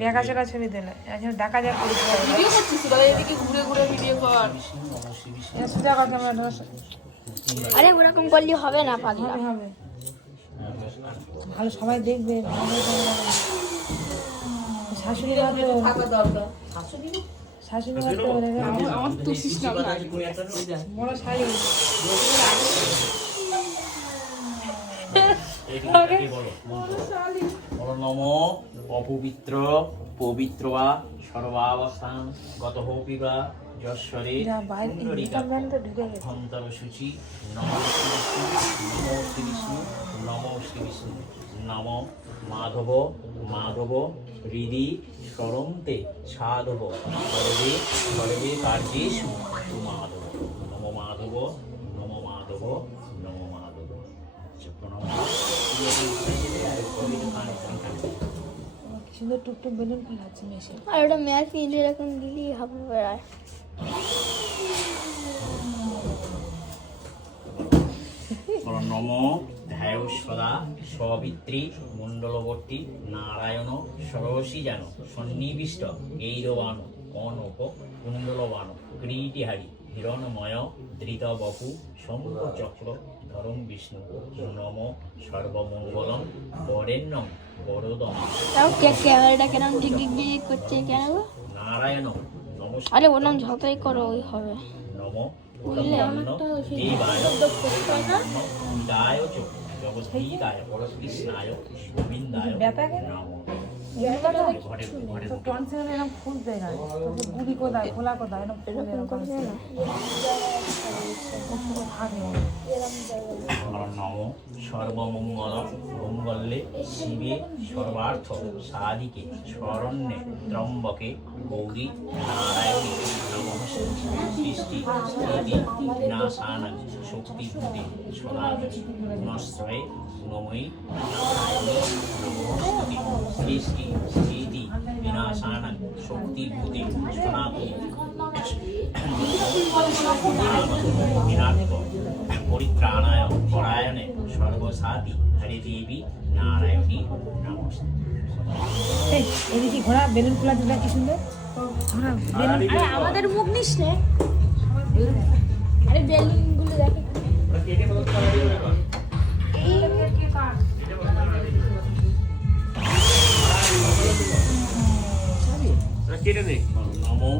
বেকাচোরা ছবি দিলে এখন দেখা যায় পরিষ্কার ভিডিও করছিস বলে এদিকে ঘুরে ঘুরে ভিডিও কর। সোজা কথা আমরা ধর আরে ওরকম করলে হবে না পাগলা। হবে হবে ভালো সবাই দেখবে ভালো শাশুড়ি ভাত থাকা দরকার। শাশুড়ি ভাত আমার তুষিস না বড় শাড়ি নম অপবিত্র পবিত্র বা সর্বাবস্থান গত হপিবা যশ্বরে অন্তর সূচি নম শ্রী বিষ্ণু নম শ্রী বিষ্ণু নম মাধব মাধব হৃদি স্মরন্তে সাধব সর্বে সর্বে কার্যেষু মাধব নম মাধব নম মাধব নম মাধব সুন্দর টুকটুক বেলুন ফেলাচ্ছে মেশে আর ওটা ম্যাচ নিয়ে এরকম দিলেই হবে বেড়ায়। নম ধ্যায় সদা সবিত্রী মণ্ডলবর্তী নারায়ণ সরসী যেন সন্নিবিষ্ট এইরবান কনক কুণ্ডলবান ক্রীটিহারি হিরণময় ধৃত বপু শঙ্খ চক্র ধরম বিষ্ণু নম সর্বমঙ্গলম বরেণ্যম বরদম তাও ক্যামেরাটা কেন ঝিক ঝিক ঝিক করছে কেন গো? নারায়ণ আরে ওর নাম যতই করো ওই হবে। নম বুঝলে? দেবায় চ জগদ্গীতায় কৃষ্ণায় গোবিন্দায় নমঃ ঘরে ঘরে টনসিল এরকম ফুল দেয় না গুড়ি কোথায় খোলা কোথায় এরকম ফুল এরকম করবে না। নম সর্বমঙ্গল মঙ্গলে শিবে সর্বার্থ সাধিকে শরণ্যে ত্রম্বকে গৌরী নারায়ণী নমঃ সৃষ্টি স্থিতি বিনাশানাং শক্তিভূতে সনাতনী গুণশ্রয়ে গুণময়ী নারায়ণী নমস্তুতে সৃষ্টি স্থিতি বিনাশানাং শক্তিভূতে সনাতনী বিরাট পরিত্রাণায় পরায়ণে সর্বসাধি হরে দেবী নারায়ণী নমস্তে। এদিকে ঘোড়া বেলুন খোলা দিলে কি সুন্দর ঘোড়া বেলুন আরে আমাদের মুখ নিস নে। আরে বেলুন